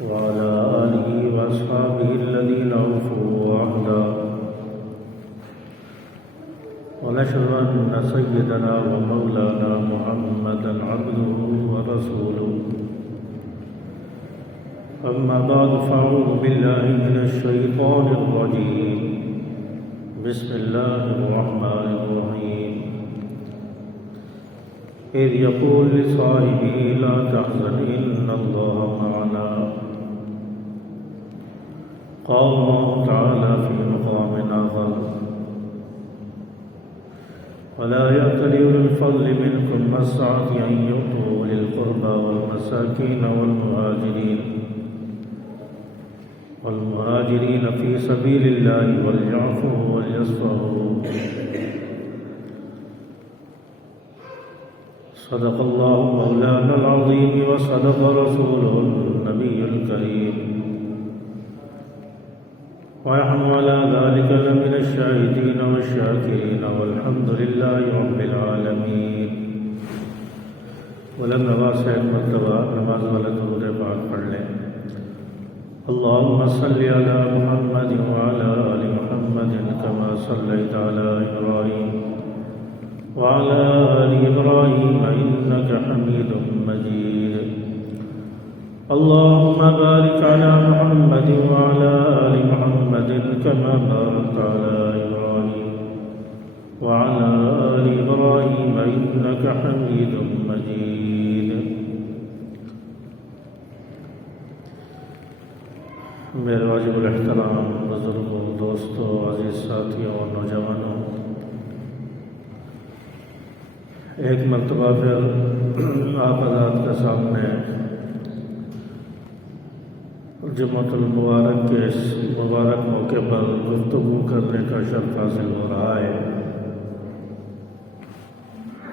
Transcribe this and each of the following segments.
وعلى آله وأصحابه الذين أوفوا عهدا ونشهد أن سيدنا ومولانا محمدا عبده ورسوله أما بعد فأعوذ بالله من الشيطان الرجيم بسم الله الرحمن الرحيم إذ يقول لصاحبه لا تحزن إن الله معنا قال الله تعالى في مقام آخر ولا يأتل أولو الفضل منكم والسعة أن يؤتوا أولي القربى والمساكين والمهاجرين في سبيل الله وليعفوا وليصفحوا صدق الله مولانا العظيم وصدق رسوله النبي الكريم ونحن على ذلك لمن الشاهدين والشاكرين والحمد لله رب العالمين. بلند آواز سے ایک مرتبہ نماز والا درود پاک پڑھ لیں. اللهم صل على محمد وعلى آل محمد كما صليت على إبراهيم وعلى آل إبراهيم إنك حميد مجيد. اللهم بارك على محمد وعلى آل محمد كما باركت على إبراهيم وعلى آل إبراهيم إنك حميد مجيد. میرے واجب الاحترام بزرگوں، دوستوں، عزیز ساتھیوں اور نوجوانوں، ایک مرتبہ پھر آپ حضرات کے سامنے جمعۃ المبارک کے اس مبارک موقع پر گفتگو کرنے کا شرف حاصل ہو رہا ہے.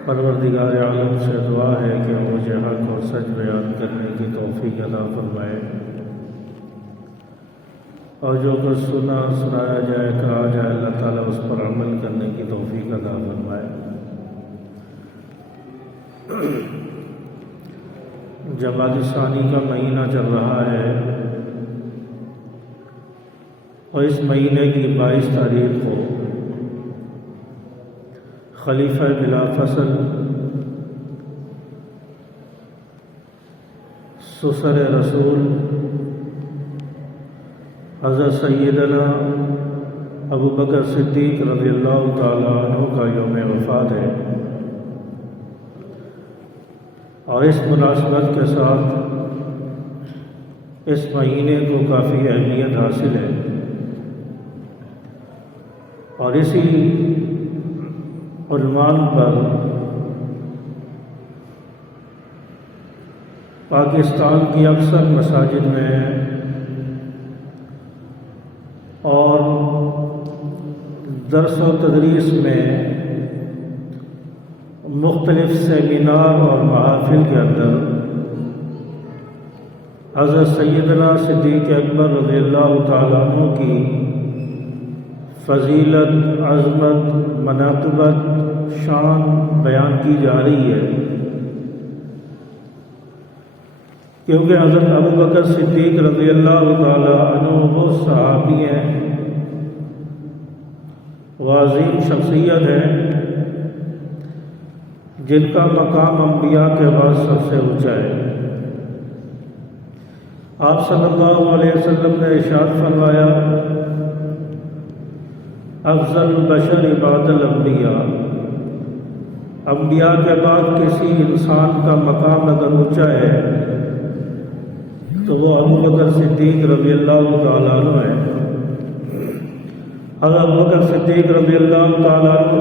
پروردگار عالم سے دعا ہے کہ مجھے حق اور سچ بیان کرنے کی توفیق عطا فرمائے، اور جو کچھ سنایا جائے کہا جائے اللہ تعالیٰ اس پر عمل کرنے کی توفیق عطا فرمائے. جمادی الثانی کا مہینہ چل رہا ہے اور اس مہینے کی 22 تاریخ کو خلیفہ بلا فصل سسر رسول حضرت سیدنا ابو بکر صدیق رضی اللہ تعالیٰ عنہ کا یوم وفات ہے، اور اس مناسبت کے ساتھ اس مہینے کو کافی اہمیت حاصل ہے. اور اسی عنوان پر پاکستان کی اکثر مساجد میں اور درس و تدریس میں مختلف سیمینار اور محافل کے اندر حضرت سیدنا صدیق اکبر رضی اللہ تعالیٰ عنہ کی فضیلت، عظمت، مناقبت، شان بیان کی جا رہی ہے، کیونکہ حضرت ابو بکر صدیق رضی اللہ تعالیٰ عنہ وہ صحابی ہیں، وہ عظیم شخصیت ہے جن کا مقام انبیاء کے بعد سب سے اونچا ہے. آپ صلی اللہ علیہ وسلم نے ارشاد فرمایا، افضل البشر بعد الانبیاء، انبیاء کے بعد کسی انسان کا مقام اگر اونچا ہے تو وہ ابو بکر صدیق رضی اللہ تعالیٰ عنہ ہے. اگر ابو بکر صدیق رضی اللہ تعالیٰ عنہ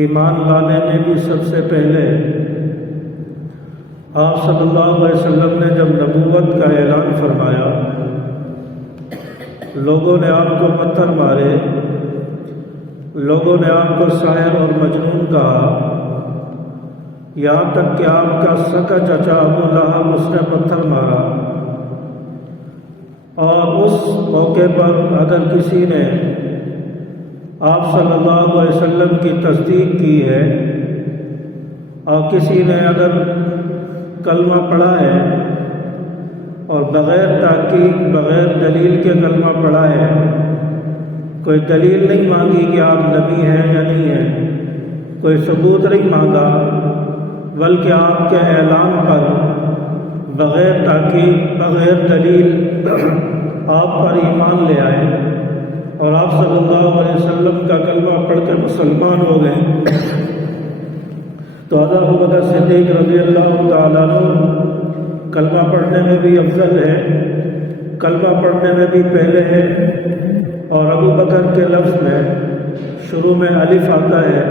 ایمان لانے میں بھی سب سے پہلے آپ صلی اللہ علیہ وسلم نے جب نبوت کا اعلان فرمایا، لوگوں نے آپ کو پتھر مارے، لوگوں نے آپ کو شاعر اور مجنون کہا، یہاں تک کہ آپ کا سکا چچا ابو لہب اس نے پتھر مارا. اور اس موقع پر اگر کسی نے آپ صلی اللہ علیہ وسلم کی تصدیق کی ہے اور کسی نے اگر کلمہ پڑھا ہے اور بغیر تحقیق بغیر دلیل کے کلمہ پڑھا ہے، کوئی دلیل نہیں مانگی کہ آپ نبی ہیں یا نہیں ہیں، کوئی ثبوت نہیں مانگا، بلکہ آپ کے اعلان پر بغیر تحقیق بغیر دلیل آپ پر ایمان لے آئے اور آپ صلی اللہ علیہ وسلم کا کلمہ پڑھ کر مسلمان ہو گئے، تو حضرت ابوبکر صدیق رضی اللہ تعالیٰ عنہ کلمہ پڑھنے میں بھی افضل ہے، کلمہ پڑھنے میں بھی پہلے ہے، اور ابوبکر کے لفظ میں شروع میں الف آتا ہے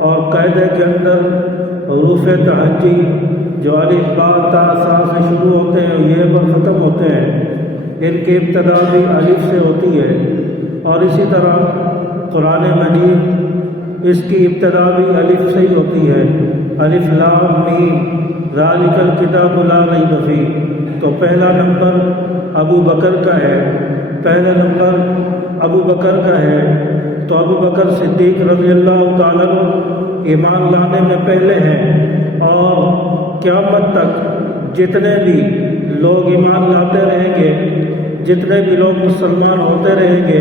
اور قاعدے کے اندر حروف تہجی جو الف با تا سا سے شروع ہوتے ہیں یہ پر ختم ہوتے ہیں، ان کی ابتدا بھی الف سے ہوتی ہے، اور اسی طرح قرآن مجید اس کی ابتدا بھی الف سے ہی ہوتی ہے، الف لام میم ذالک الکتاب لا ریب فیہ، تو پہلا نمبر ابو بکر کا ہے، پہلا نمبر ابو بکر کا ہے، تو ابو بکر صدیق رضی اللہ تعالیٰ عنہ ایمان لانے میں پہلے ہیں، اور قیامت تک جتنے بھی لوگ ایمان لاتے رہیں گے، جتنے بھی لوگ مسلمان ہوتے رہیں گے،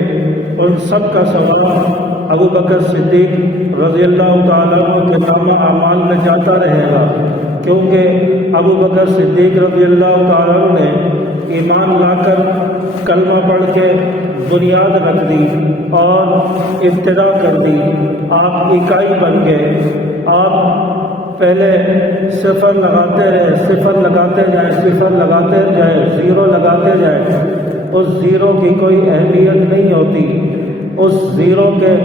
ان سب کا ثواب ابو بکر صدیق رضی اللہ تعالیٰ عنہ کے نامہ اعمال میں جاتا رہے گا، کیونکہ ابو بکر صدیق رضی اللہ تعالیٰ عنہ نے ایمان لا کر کلمہ پڑھ کے بنیاد رکھ دی اور ابتدا کر دی، آپ اکائی بن گئے، آپ پہلے صفر لگاتے رہے، صفر لگاتے جائیں، صفر لگاتے جائیں، زیرو لگاتے جائیں، اس زیرو کی کوئی اہمیت نہیں ہوتی، اس زیرو کے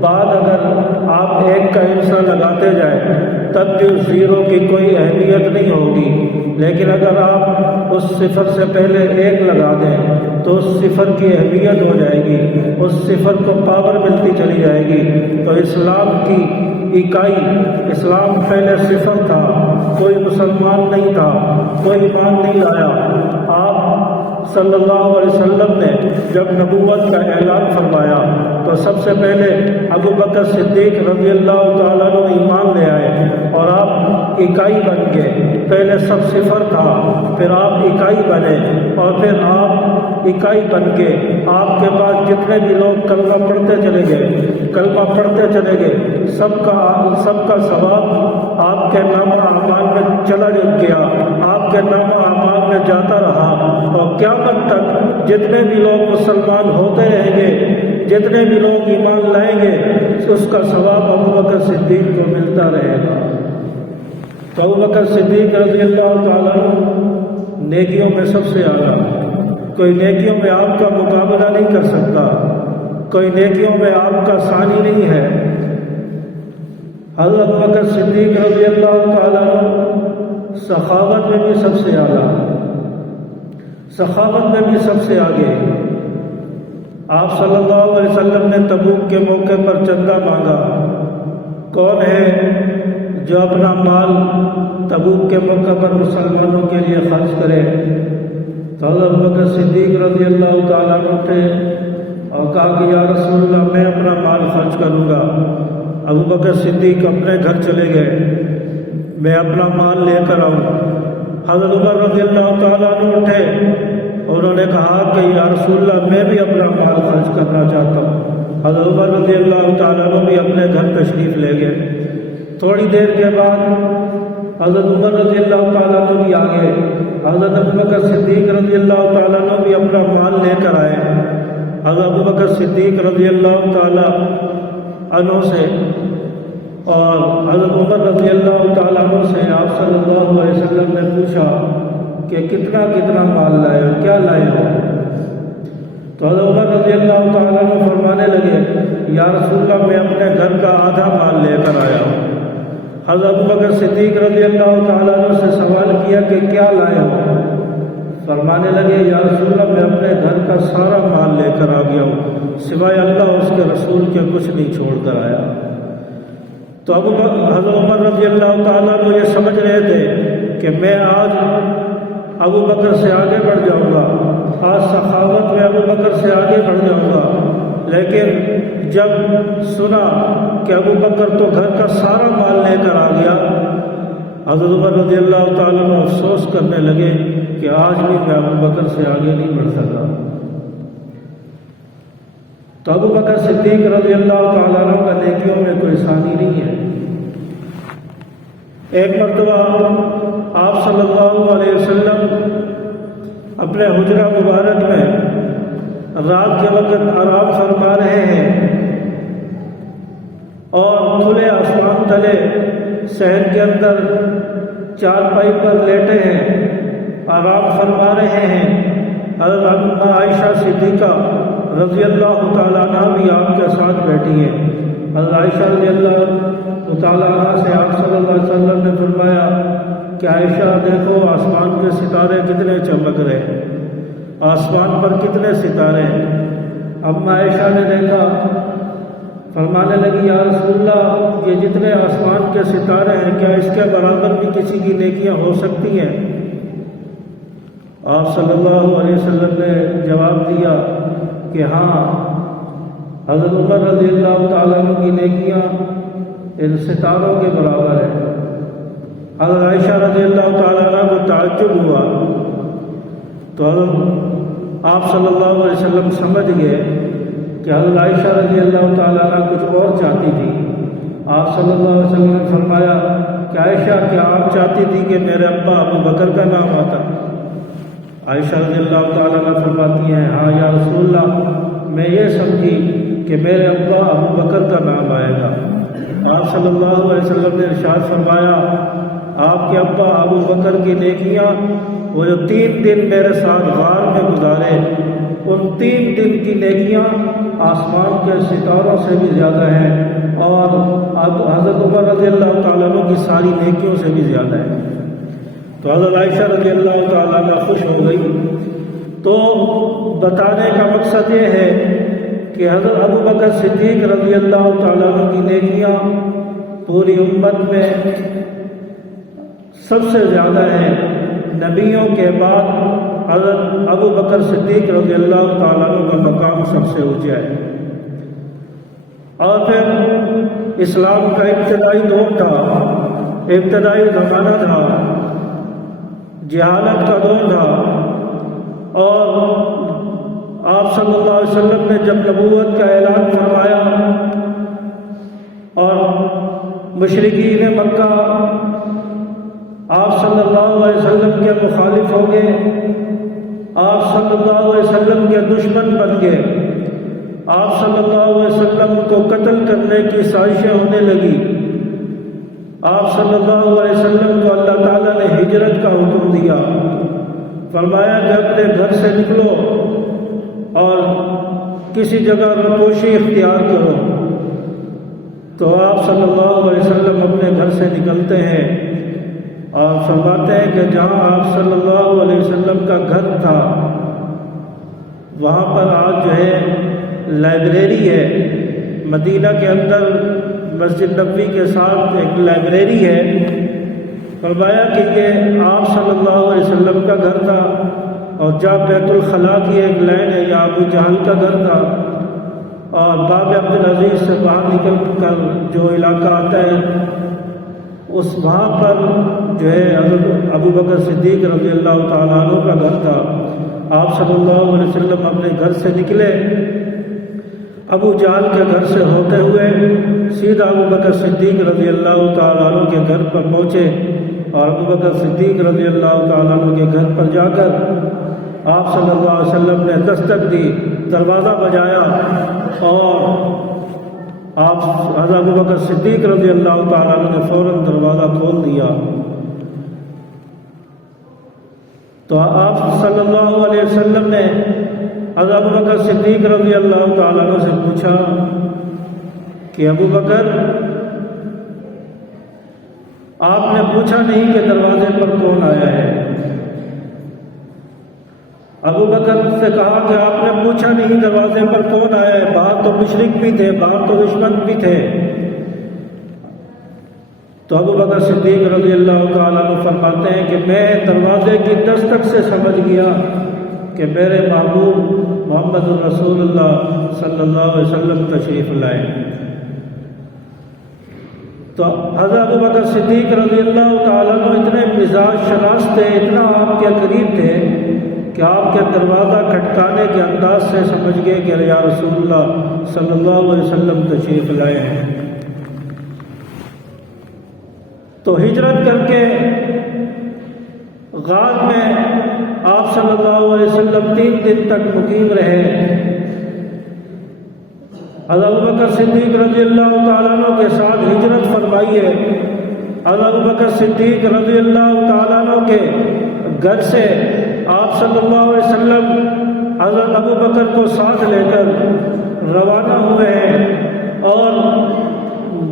بعد اگر آپ ایک کا ہندسہ لگاتے جائیں تب بھی اس زیرو کی کوئی اہمیت نہیں ہوگی، لیکن اگر آپ اس صفر سے پہلے ایک لگا دیں تو اس صفر کی اہمیت ہو جائے گی، اس صفر کو پاور ملتی چلی جائے گی۔ تو اسلام کی اکائی، اسلام پہلے صفر تھا، کوئی مسلمان نہیں تھا، کوئی ایمان نہیں لایا، آپ صلی اللہ علیہ وسلم نے جب نبوت کا اعلان فرمایا تو سب سے پہلے ابو بکر صدیق رضی اللہ تعالیٰ عنہ ایمان لے آئے اور آپ اکائی بن گئے، پہلے سب صفر تھا، پھر آپ اکائی بنے اور پھر آپ اکائی بن کے آپ کے پاس جتنے بھی لوگ کلمہ پڑھتے چلے گئے، کلمہ پڑھتے چلے گئے، سب کا ثواب آپ کے نامہ اعمال میں چلا گیا، آپ کے نامہ اعمال میں جاتا رہا، اور قیامت تک جتنے بھی لوگ مسلمان ہوتے رہیں گے، جتنے بھی لوگ ایمان لائیں گے، اس کا ثواب ابو بکر صدیق کو ملتا رہے گا۔ تو ابو بکر صدیق رضی اللہ تعالیٰ عنہ نیکیوں میں سب سے اعلیٰ، کوئی نیکیوں میں آپ کا مقابلہ نہیں کر سکتا، کوئی نیکیوں میں آپ کا ثانی نہیں ہے۔ حضرت ابو بکر صدیق رضی اللہ تعالیٰ عنہ سخاوت میں بھی سب سے اعلیٰ، سخاوت میں بھی سب سے آگے۔ آپ صلی اللہ علیہ وسلم نے تبوک کے موقع پر چندہ مانگا، کون ہے جو اپنا مال تبوک کے موقع پر مسلمانوں کے لیے خرچ کرے؟ تو حضرت ابوبکر صدیق رضی اللہ تعالیٰ عنہ تھے اور کہا کہ یا رسول اللہ میں اپنا مال خرچ کروں گا۔ ابوبکر صدیق اپنے گھر چلے گئے، میں اپنا مال لے کر آؤں۔ حضرت عمر رضی اللہ تعالیٰ عنہ اٹھے، انہوں نے کہا کہ یا رسول اللہ میں بھی اپنا مال خرچ کرنا چاہتا ہوں۔ حضرت عمر رضی اللہ تعالیٰ عنہ بھی اپنے گھر تشریف لے گئے۔ تھوڑی دیر کے بعد حضرت عمر رضی اللہ تعالیٰ عنہ بھی آگے، حضرت ابوبکر صدیق رضی اللہ تعالیٰ عنہ بھی اپنا مال لے کر آئے۔ حضرت ابوبکر صدیق رضی اللہ تعالیٰ عنہ سے اور حضرت عمر رضی اللہ تعالیٰ عنہ سے آپ صلی اللہ علیہ وسلم نے پوچھا کہ کتنا مال لائے ہو، کیا لائے ہو؟ تو حضرت عمر رضی اللہ تعالیٰ عنہ فرمانے لگے یا رسول اللہ میں اپنے گھر کا آدھا مال لے کر آیا ہوں۔ حضرت ابوبکر صدیق رضی اللہ تعالیٰ عنہ سے سوال کیا کہ کیا لائے ہو؟ فرمانے لگے یا رسول اللہ میں اپنے گھر کا سارا مال لے کر آ گیا ہوں، سوائے اللہ اس کے رسول کے کچھ نہیں چھوڑ کر آیا۔ تو حضرت عمر رضی اللہ تعالیٰ عنہ یہ سمجھ رہے تھے کہ میں آج ابو بکر سے آگے بڑھ جاؤں گا، آج سخاوت میں ابو بکر سے آگے بڑھ جاؤں گا، لیکن جب سنا کہ ابو بکر تو گھر کا سارا مال لے کر آ گیا، حضرت عمر رضی اللہ تعالیٰ عنہ افسوس کرنے لگے کہ آج بھی میں ابو بکر سے آگے نہیں بڑھ سکا۔ تو ابو بکر صدیق رضی اللہ تعالیٰ عنہ کا نیکیوں میں کوئی ثانی نہیں ہے۔ ایک مرتبہ آپ صلی اللہ علیہ وسلم اپنے حجرہ مبارک میں رات کے وقت آرام فرما رہے ہیں اور کھلے آسمان تلے صحن کے اندر چارپائی پر لیٹے ہیں، آرام فرما رہے ہیں۔ حضرت عائشہ صدیقہ رضی اللہ تعالیٰ عنہ بھی آپ کے ساتھ بیٹھی ہیں۔ حضرت عائشہ رضی اللہ تعالیٰ عنہ سے آپ صلی اللہ علیہ وسلم نے فرمایا کہ عائشہ دیکھو آسمان کے ستارے کتنے چمک رہے ہیں، آسمان پر کتنے ستارے ہیں۔ اما عائشہ نے دیکھا، فرمانے لگی یا رسول اللہ یہ جتنے آسمان کے ستارے ہیں کیا اس کے برابر بھی کسی کی نیکیاں ہو سکتی ہیں؟ آپ صلی اللہ علیہ وسلم نے جواب دیا کہ ہاں، حضرت عمر رضی اللہ تعالیٰ عنہ کی نیکیاں ان ستاروں کے برابر ہیں۔ حضرت عائشہ رضی اللہ تعالیٰ عنہ کو تعجب ہوا تو حضرت آپ صلی اللہ علیہ وسلم سمجھ گئے کہ حضرت عائشہ رضی اللہ تعالیٰ عنہ کچھ اور چاہتی تھی۔ آپ صلی اللہ علیہ وسلم نے فرمایا کہ عائشہ کیا آپ چاہتی تھی کہ میرے ابا ابو بکر کا نام آتا؟ عائشہ رضی اللہ تعالیٰ عنہ فرماتی ہیں ہاں یا رسول اللہ میں یہ سمجھی کہ میرے ابا ابو بکر کا نام آئے گا۔ آپ صلی اللہ علیہ وسلم نے ارشاد فرمایا آپ کے ابا ابو بکر کی نیکیاں وہ جو 3 دن میرے ساتھ غار میں گزارے ان 3 دن کی نیکیاں آسمان کے ستاروں سے بھی زیادہ ہیں اور حضرت عمر رضی اللہ تعالیٰ عنہ کی ساری نیکیوں سے بھی زیادہ ہیں۔ تو حضرت عائشہ رضی اللہ تعالیٰ عنہ خوش ہو گئی۔ تو بتانے کا مقصد یہ ہے کہ حضرت ابو بکر صدیق رضی اللہ تعالیٰ عنہ کی نیکیاں پوری امت میں سب سے زیادہ ہیں۔ نبیوں کے بعد حضرت ابو بکر صدیق رضی اللہ تعالیٰ عنہ کا مقام سب سے اونچا ہے۔ اور پھر اسلام کا ابتدائی دور تھا، ابتدائی زمانہ تھا، جہالت کا دور تھا، اور آپ صلی اللہ علیہ وسلم نے جب نبوت کا اعلان فرمایا اور مشرکین مکہ آپ صلی اللہ علیہ وسلم کے مخالف ہو گئے، آپ صلی اللہ علیہ وسلم کے دشمن بن گئے، آپ صلی اللہ علیہ وسلم کو قتل کرنے کی سازشیں ہونے لگی، آپ صلی اللہ علیہ وسلم کو اللہ تعالیٰ نے ہجرت کا حکم دیا، فرمایا کہ اپنے گھر سے نکلو اور کسی جگہ رپوشی اختیار کرو۔ تو آپ صلی اللہ علیہ وسلم اپنے گھر سے نکلتے ہیں اور فرماتے ہیں کہ جہاں آپ صلی اللہ علیہ وسلم کا گھر تھا وہاں پر آج جو ہے لائبریری ہے، مدینہ کے اندر مسجد نبوی کے ساتھ ایک لائبریری ہے۔ فرمایا کہ یہ آپ صلی اللہ علیہ وسلم کا گھر تھا، اور جہاں بیت الخلاء کی ایک لائن ہے یا ابو جہل کا گھر تھا، اور باب عبدالعزیز سے باہر نکل کر جو علاقہ آتا ہے اس وہاں پر جو ہے حضرت ابو بکر صدیق رضی اللہ تعالیٰ عنہ کا گھر تھا۔ آپ صلی اللہ علیہ وسلم اپنے گھر سے نکلے، ابو جہل کے گھر سے ہوتے ہوئے سیدھا ابو بکر صدیق رضی اللہ تعالیٰ عنہ کے گھر پر پہنچے، اور ابو بکر صدیق رضی اللہ تعالیٰ عنہ کے گھر پر جا کر آپ صلی اللہ علیہ وسلم نے دستک دی، دروازہ بجایا، اور آپ حضرت ابو بکر صدیق رضی اللہ تعالیٰ عنہ نے فوراً دروازہ کھول دیا۔ تو آپ صلی اللہ علیہ وسلم نے حضرت ابو بکر صدیق رضی اللہ تعالیٰ عنہ سے پوچھا کہ ابو بکر آپ نے پوچھا نہیں کہ دروازے پر کون آیا ہے؟ ابو بکر سے کہا کہ آپ نے پوچھا نہیں دروازے پر کون آیا ہے، باہر تو مشرک بھی تھے، باہر تو دشمن بھی تھے۔ تو ابو بکر صدیق رضی اللہ تعالیٰ عنہ فرماتے ہیں کہ میں دروازے کی دستک سے سمجھ گیا کہ میرے محبوب محمد رسول اللہ صلی اللہ علیہ وسلم تشریف لائے۔ تو حضرت ابو بکر صدیق رضی اللہ تعالیٰ عنہ اتنے مزاج شناس تھے، اتنا آپ کے قریب تھے کہ آپ کے دروازہ کھٹکانے کے انداز سے سمجھ گئے کہ یا رسول اللہ صلی اللہ علیہ وسلم تشریف لائے ہیں۔ تو ہجرت کر کے غار میں آپ صلی اللہ علیہ وسلم 3 دن تک مقیم رہے۔ حضرت ابوبکر صدیق رضی اللہ تعالیٰ عنہ کے ساتھ ہجرت فرمائی ہے۔ حضرت ابوبکر صدیق رضی اللہ تعالیٰ عنہ کے گھر سے آپ صلی اللہ علیہ وسلم حضرت ابوبکر کو ساتھ لے کر روانہ ہوئے ہیں، اور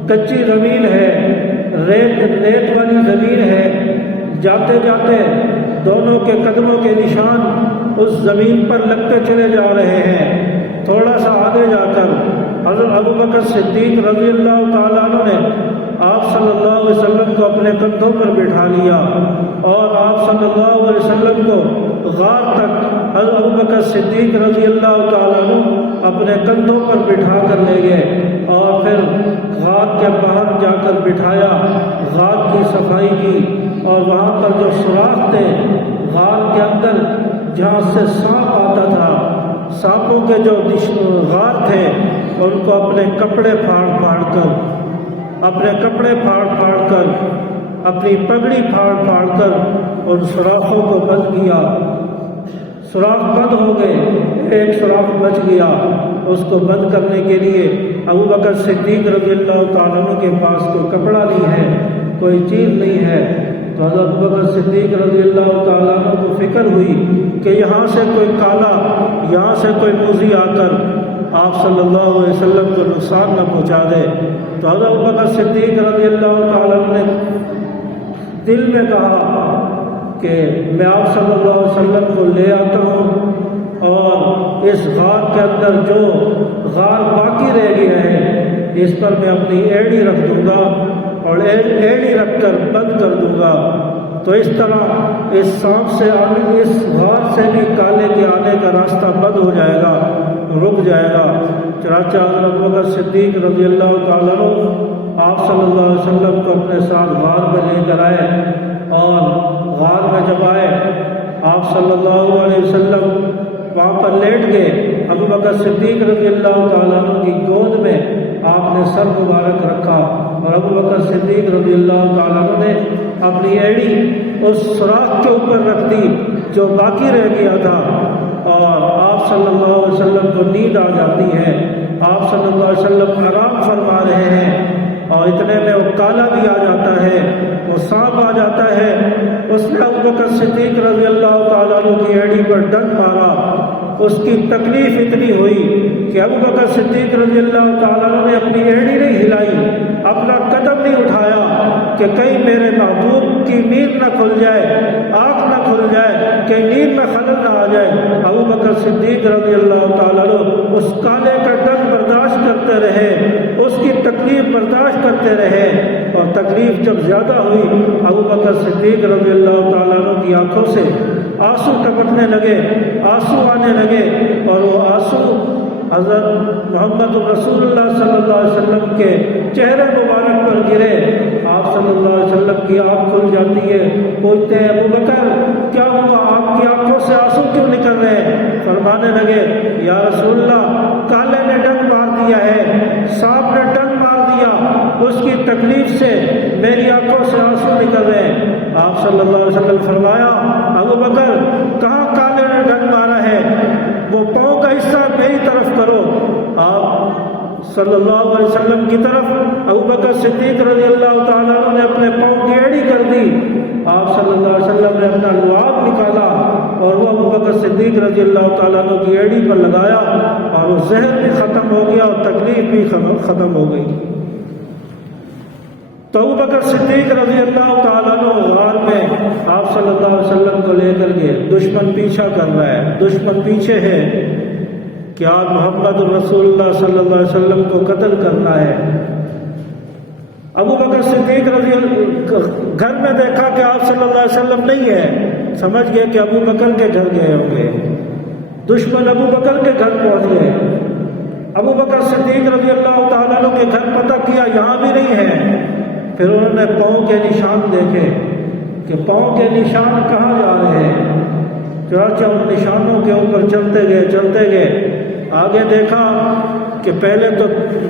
کچی زمین ہے، ریت والی زمین ہے، جاتے جاتے دونوں کے قدموں کے نشان اس زمین پر لگتے چلے جا رہے ہیں۔ تھوڑا سا آگے جا کر حضرت ابوبکر صدیق رضی اللہ تعالیٰ عنہ نے آپ صلی اللہ علیہ وسلم کو اپنے کندھوں پر بٹھا لیا، اور آپ صلی اللہ علیہ وسلم کو غار تک حضرت ابوبکر صدیق رضی اللہ تعالیٰ عنہ اپنے کندھوں پر بٹھا کر لے گئے، اور پھر غار کے باہر جا کر بٹھایا، غار کی صفائی کی، اور وہاں پر جو سوراخ تھے غار کے اندر جہاں سے سانپ آتا تھا، سانپوں کے جو غار تھے ان کو اپنے کپڑے پھاڑ کر اپنی پگڑی پھاڑ کر ان سوراخوں کو بند کیا۔ سوراخ بند ہو گئے، ایک سوراخ بچ گیا۔ اس کو بند کرنے کے لیے ابوبکر صدیق رضی اللہ تعالیٰ عنہ کے پاس کوئی کپڑا نہیں ہے، کوئی چیز نہیں ہے۔ تو حضرت ابوبکر صدیق رضی اللہ تعالیٰ عنہ کو فکر ہوئی کہ یہاں سے کوئی کالا، یہاں سے کوئی موذی آ کر آپ صلی اللہ علیہ وسلم کو نقصان نہ پہنچا دے۔ تو حضرت ابوبکر صدیق رضی اللہ تعالیٰ عنہ نے دل میں کہا کہ میں آپ صلی اللہ علیہ وسلم کو لے آتا ہوں، اور اس غار کے اندر جو غار باقی رہ گیا ہے اس پر میں اپنی ایڑی رکھ دوں گا، اور ایڑی رکھ کر بند کر دوں گا۔ تو اس طرح اس سانپ سے آنے، اس غار سے بھی کالے کے آنے کا راستہ بند ہو جائے گا، رک جائے گا۔ چنانچہ حضرت ابوبکر صدیق رضی اللہ تعالیٰ عنہ آپ صلی اللہ علیہ وسلم کو اپنے ساتھ غار میں لے کر آئے، اور غار میں جب آئے آپ صلی اللہ علیہ وسلم وہاں پر لیٹ گئے۔ ابوبکر صدیق رضی اللہ تعالیٰ عنہ کی گود میں آپ نے سر مبارک رکھا، اور ابوبکر صدیق رضی اللہ تعالیٰ عنہ نے اپنی ایڑی اس سوراخ کے اوپر رکھ دی جو باقی رہ گیا تھا، اور آپ صلی اللہ علیہ وسلم کو نیند آ جاتی ہے۔ آپ صلی اللہ علیہ وسلم آرام فرما رہے ہیں، اور اتنے میں وہ کالا بھی آ جاتا ہے، وہ سانپ آ جاتا ہے۔ اس نے ابوبکر صدیق رضی اللہ تعالیٰ عنہ کی ایڑی پر ڈنک مارا۔ اس کی تکلیف اتنی ہوئی کہ ابوبکر صدیق رضی اللہ تعالیٰ عنہ نے اپنی ایڑی نہیں ہلائی، اپنا قدم نہیں اٹھایا کہ کہیں میرے محبوب کی نیند نہ کھل جائے، آنکھ نہ کھل جائے، کہ نیند میں خلل نہ آ جائے۔ ابوبکر صدیق رضی اللہ تعالیٰ عنہ اس کالے کا ڈنک برداشت کرتے رہے، اس کی تکلیف برداشت کرتے رہے، اور تکلیف جب زیادہ ہوئی ابوبکر صدیق رضی اللہ تعالیٰ عنہ کی آنکھوں سے آنسو ٹپکنے لگے، آنسو آنے لگے، اور وہ آنسو حضرت محمد رسول اللہ صلی اللہ علیہ وسلم کے چہرے مبارک پر گرے۔ آپ صلی اللہ علیہ وسلم کی آنکھ کھل جاتی ہے، پوچھتے ہیں ابوبکر کیا ہوا، آپ کی آنکھوں سے آنسو کیوں نکل رہے ہیں؟ فرمانے لگے یا رسول اللہ، کالے نے ڈنک مار دیا ہے، سانپ نے ڈنک مار دیا، اس کی تکلیف سے میری آنکھوں سے آنسو نکل رہے ہیں۔ آپ صلی اللہ علیہ وسلم فرمایا ابوبکر کہاں کالے نے ڈنک مارا ہے، وہ پاؤں کا حصہ میری طرف کرو۔ آپ صلی اللہ علیہ وسلم کی طرف ابوبکر صدیق رضی اللہ تعالیٰ عنہ نے اپنے پاؤں کی ایڑی کر دی۔ آپ صلی اللہ علیہ وسلم نے اپنا لعاب نکالا، اور وہ ابوبکر صدیق رضی اللہ تعالیٰ عنہ کی ایڑی پر لگایا، اور وہ زہر بھی ختم ہو گیا اور تکلیف بھی ختم ہو گئی۔ تو ابوبکر صدیق رضی اللہ تعالیٰ عنہ غار میں آپ صلی اللہ علیہ وسلم کو لے کر گئے۔ دشمن پیچھا کر رہا ہے، دشمن پیچھے ہے کہ آپ محمد رسول اللہ صلی اللہ علیہ وسلم کو قتل کرنا ہے۔ ابوبکر صدیق رضی اللہ گھر میں دیکھا کہ آپ صلی اللہ علیہ وسلم نہیں ہے، سمجھ گئے کہ ابوبکر کے گھر گئے ہوں گے۔ دشمن ابوبکر کے گھر پہنچ گئے۔ ابوبکر صدیق رضی اللہ تعالیٰ عنہ کے گھر پتہ کیا، یہاں بھی نہیں ہے۔ پھر انہوں نے پاؤں کے نشان دیکھے کہ پاؤں کے نشان کہاں جا رہے ہیں۔ چنانچہ ان نشانوں کے اوپر چلتے گئے آگے دیکھا کہ پہلے تو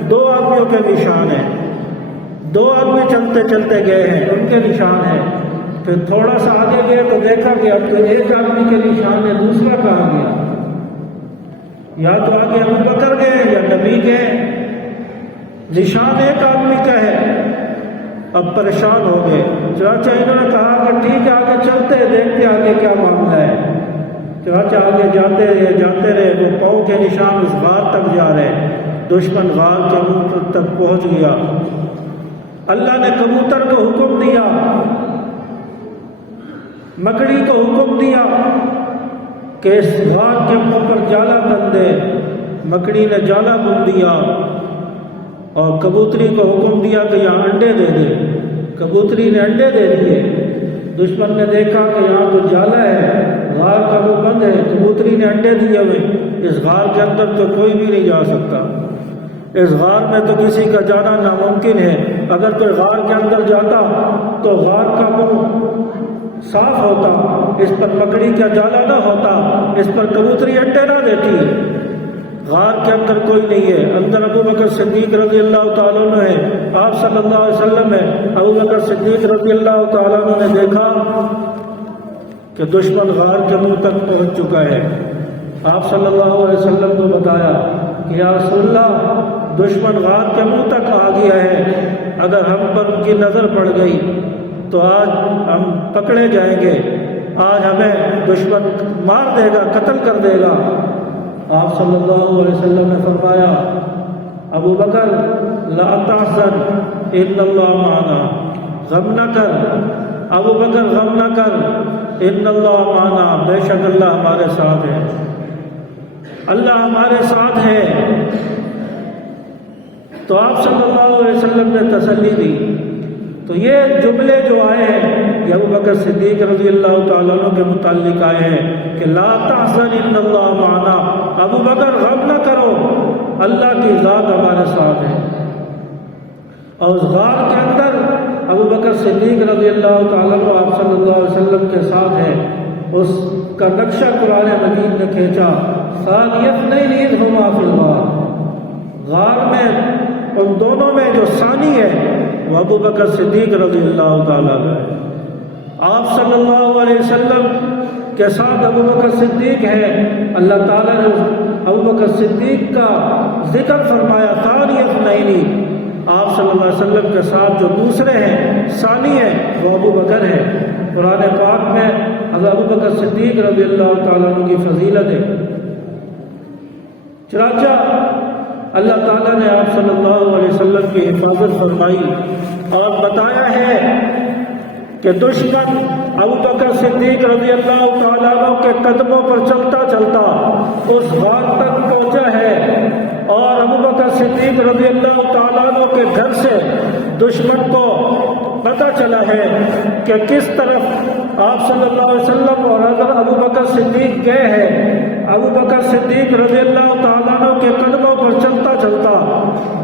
2 آدمیوں کے نشان ہیں، 2 آدمی چلتے گئے ہیں، ان کے نشان ہیں۔ پھر تھوڑا سا آگے گئے تو دیکھا کہ اب تو 1 آدمی کے نشان ہے، دوسرا کہاں گیا؟ یا تو آگے ابو بکر گئے یا نبی گئے، نشان 1 آدمی کا ہے۔ اب پریشان ہو گئے، چنانچہ انہوں نے کہا کہ ٹھیک ہے آگے چلتے دیکھتے آگے کیا معاملہ ہے۔ چنانچہ آگے جاتے رہے، وہ پاؤں کے نشان اس غار تک جا رہے، دشمن غار کے منہ تک پہنچ گیا۔ اللہ نے کبوتر کو حکم دیا، مکڑی کو حکم دیا کہ اس غار کے منہ پر جالا بن دے۔ مکڑی نے جالا بن دیا اور کبوتری کو حکم دیا کہ یہاں انڈے دے دے۔ کبوتری نے انڈے دے دیے۔ دشمن نے دیکھا کہ یہاں تو جالا ہے، غار کا وہ بند ہے، کبوتری نے انڈے دیے ہوئے، اس غار کے اندر تو کوئی بھی نہیں جا سکتا، اس غار میں تو کسی کا جانا ناممکن ہے۔ اگر کوئی غار کے اندر جاتا تو غار کا منہ صاف ہوتا، اس پر مکڑی کا جالا نہ ہوتا، اس پر کبوتری انڈے نہ دیتی۔ غار کے اندر کوئی نہیں ہے، اندر ابو بکر صدیق رضی اللہ تعالیٰ عنہ ہے، آپ صلی اللہ علیہ وسلم ہے۔ ابو بکر صدیق رضی اللہ تعالیٰ عنہ نے دیکھا کہ دشمن غار کے منہ تک پہنچ چکا ہے۔ آپ صلی اللہ علیہ وسلم کو بتایا کہ یا رسول اللہ، دشمن غار کے منہ تک آ گیا ہے، اگر ہم پر ان کی نظر پڑ گئی تو آج ہم پکڑے جائیں گے، آج ہمیں دشمن مار دے گا، قتل کر دے گا۔ آپ صلی اللہ علیہ وسلم نے فرمایا ابو بکر لا تحزن ان اللہ معنا، غم نہ کر ابو بکر، غم نہ کر، ان اللہ معنا، بے شک اللہ ہمارے ساتھ ہے، اللہ ہمارے ساتھ ہے۔ تو آپ صلی اللہ علیہ وسلم نے تسلی دی۔ تو یہ جملے جو آئے ہیں یہ ابو بکر صدیق رضی اللہ تعالیٰ عنہ کے متعلق آئے ہیں کہ لا تحزن ان اللہ معنا، ابو بکر غم نہ کرو، اللہ کی ذات ہمارے ساتھ ہے۔ اور اس غار کے اندر ابو بکر صدیق رضی اللہ تعالیٰ عنہ آپ صلی اللہ علیہ وسلم کے ساتھ ہے۔ اس کا نقشہ قرآن مجید نے کھینچا، ثانیۃ اذھما فی الغار، غار میں ان دونوں میں جو ثانی ہے وہ ابو بکر صدیق رضی اللہ تعالیٰ عنہ ہے۔ آپ صلی اللہ علیہ وسلم کے ساتھ ابو بکر صدیق ہے، اللہ تعالیٰ نے ابو بکر صدیق کا ذکر فرمایا، ثانی اثنین، آپ صلی اللہ علیہ وسلم کے ساتھ جو دوسرے ہیں، ثانی ہیں، وہ ابو بکر ہے۔ قرآن پاک میں حضرت ابو بکر صدیق رضی اللہ تعالیٰ عنہ کی فضیلت ہے۔ چنانچہ اللہ تعالیٰ نے آپ صلی اللہ علیہ وسلم کی حفاظت فرمائی اور بتایا ہے کہ دشمن ابو بکر صدیق رضی اللہ تعالیٰ عنہ کے قدموں پر چلتا چلتا اس غار تک پہنچا ہے، اور ابو بکر صدیق رضی اللہ تعالیٰ عنہ کے گھر سے دشمن کو پتہ چلا ہے کہ کس طرف آپ صلی اللہ علیہ وسلم اور حضرت ابو بکر صدیق گئے ہیں۔ ابو بکر صدیق رضی اللہ تعالیٰ عنہ کے قدموں پر چلتا چلتا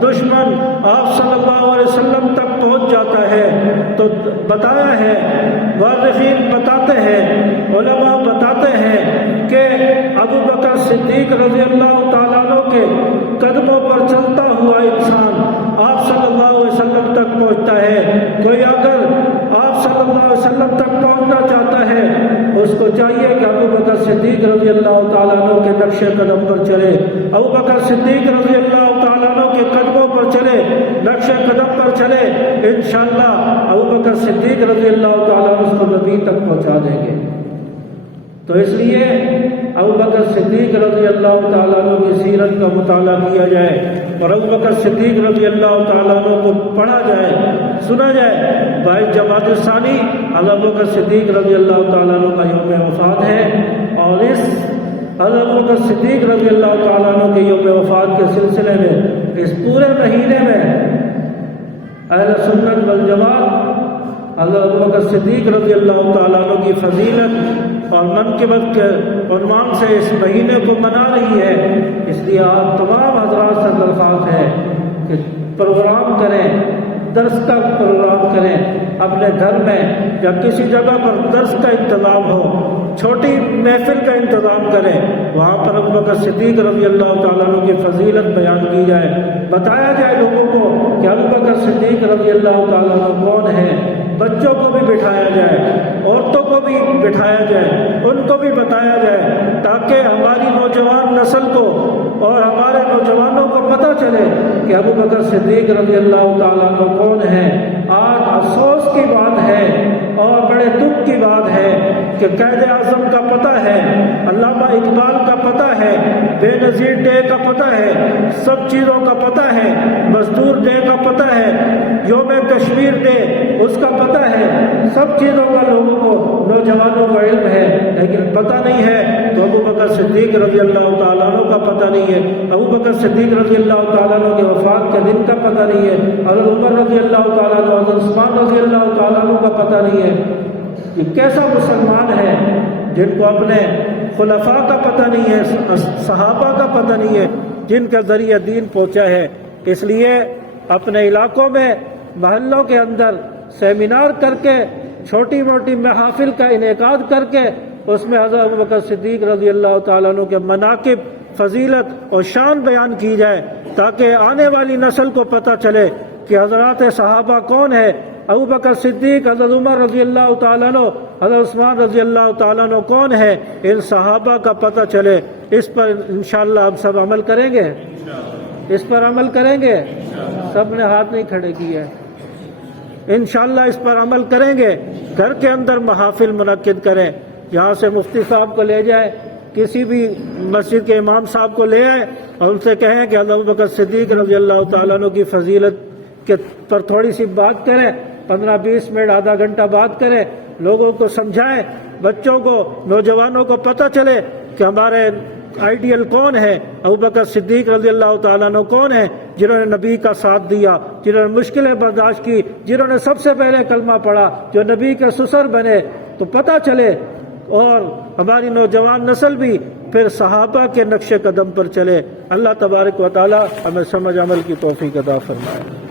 دشمن آپ صلی اللہ علیہ وسلم تک پہنچ جاتا ہے۔ تو بتایا ہے، مورخین بتاتے ہیں، علماء بتاتے ہیں کہ ابو بکر صدیق رضی اللہ تعالیٰ عنہ کے قدموں پر چلتا ہوا انسان آپ صلی اللہ علیہ وسلم تک پہنچتا ہے۔ کوئی اگر آپ صلی اللہ علیہ وسلم تک پہنچنا چاہتا ہے، اس کو چاہیے کہ ابو بکر صدیق رضی اللہ تعالیٰ عنہ کے نقش قدم پر چلے، ابو بکر صدیق رضی اللہ تعالیٰ عنہ کے قدموں پر چلے، نقش قدم پر چلے، انشاءاللہ ابو بکر صدیق رضی اللہ تعالیٰ عنہ اس کو نبی تک پہنچا دیں گے۔ تو اس لیے ابو بکر صدیق رضی اللہ تعالیٰ عنہ کی سیرت کا مطالعہ کیا جائے اور ابو بکر صدیق رضی اللہ تعالیٰ عنہ کو پڑھا جائے، سنا جائے۔ 22 جمادی الثانی ابو بکر صدیق رضی اللہ تعالیٰ عنہ کا یوم وفات ہے، اور اس حضرت ابو بکر صدیق رضی اللہ تعالیٰ عنہ کے یوم وفات کے سلسلے میں اس پورے مہینے میں اہل سنت والجماعت حضرت ابو بکر صدیق رضی اللہ تعالیٰ عنہ کی فضیلت اور منقبت کے عنوان سے اس مہینے کو منا رہی ہے۔ اس لیے آپ تمام حضرات سے درخواست ہے کہ پروگرام کریں، درس کا پروگرام کریں، اپنے گھر میں یا کسی جگہ پر درس کا انتظام ہو، چھوٹی محفل کا انتظام کریں، وہاں پر ابو بکر صدیق رضی اللہ تعالیٰ عنہ کی فضیلت بیان کی جائے، بتایا جائے لوگوں کو کہ ابو بکر صدیق رضی اللہ تعالیٰ عنہ کون ہے، بچوں کو بھی بٹھایا جائے، عورتوں کو بھی بٹھایا جائے، ان کو بھی بتایا جائے، تاکہ ہماری نوجوان نسل کو اور ہمارے نوجوانوں کو پتہ چلے کہ ابو بکر صدیق رضی اللہ تعالیٰ عنہ کون ہے۔ آج افسوس کی بات ہے اور بڑے دکھ کی بات ہے کہ قائد اعظم کا پتہ ہے، علامہ اقبال کا پتہ ہے، بے نظیر ڈے کا پتہ ہے، سب چیزوں کا پتہ ہے، مزدور ڈے کا پتہ ہے، یوم کشمیر ڈے اس کا پتہ ہے، سب چیزوں کا لوگوں کو نوجوانوں کو علم ہے، لیکن پتہ نہیں ہے تو ابو بکر صدیق رضی اللہ تعالیٰ عنہ کا پتہ نہیں ہے، ابو بکر صدیق رضی اللہ تعالیٰ عنہ کے وفات کے دن کا پتہ نہیں ہے، حضرت عمر رضی اللہ تعالیٰ عنہ، حضرت عثمان رضی اللہ تعالیٰ عنہ کا پتہ نہیں ہے۔ یہ کیسا مسلمان ہے جن کو اپنے خلفاء کا پتہ نہیں ہے، صحابہ کا پتہ نہیں ہے، جن کا ذریعہ دین پہنچا ہے۔ اس لیے اپنے علاقوں میں، محلوں کے اندر سیمینار کر کے، چھوٹی موٹی محافل کا انعقاد کر کے اس میں حضرت ابوبکر صدیق رضی اللہ تعالیٰ عنہ کے مناقب، فضیلت اور شان بیان کی جائے، تاکہ آنے والی نسل کو پتہ چلے کہ حضرات صحابہ کون ہے، ابوبکر صدیق، حضرت عمر رضی اللہ تعالیٰ عنہ، حضرت عثمان رضی اللہ تعالیٰ عنہ کون ہے، ان صحابہ کا پتہ چلے۔ اس پر انشاءاللہ ہم سب عمل کریں گے، اس پر عمل کریں گے، سب نے ہاتھ نہیں کھڑے کیے، انشاءاللہ اس پر عمل کریں گے۔ گھر کے اندر محافل منعقد کریں، یہاں سے مفتی صاحب کو لے جائیں، کسی بھی مسجد کے امام صاحب کو لے آئیں اور ان سے کہیں کہ حضرت ابوبکر صدیق رضی اللہ تعالیٰ عنہ کی فضیلت کے پر تھوڑی سی بات کریں، 15-20 منٹ، آدھا گھنٹہ بات کریں، لوگوں کو سمجھائیں، بچوں کو، نوجوانوں کو پتہ چلے کہ ہمارے آئیڈیل کون ہے، ابوبکر صدیق رضی اللہ تعالیٰ عنہ کون ہے، جنہوں نے نبی کا ساتھ دیا، جنہوں نے مشکلیں برداشت کی، جنہوں نے سب سے پہلے کلمہ پڑھا، جو نبی کے سسر بنے، تو پتہ چلے اور ہماری نوجوان نسل بھی پھر صحابہ کے نقش قدم پر چلے۔ اللہ تبارک و تعالی ہمیں سمجھ عمل کی توفیق عطا فرمائے۔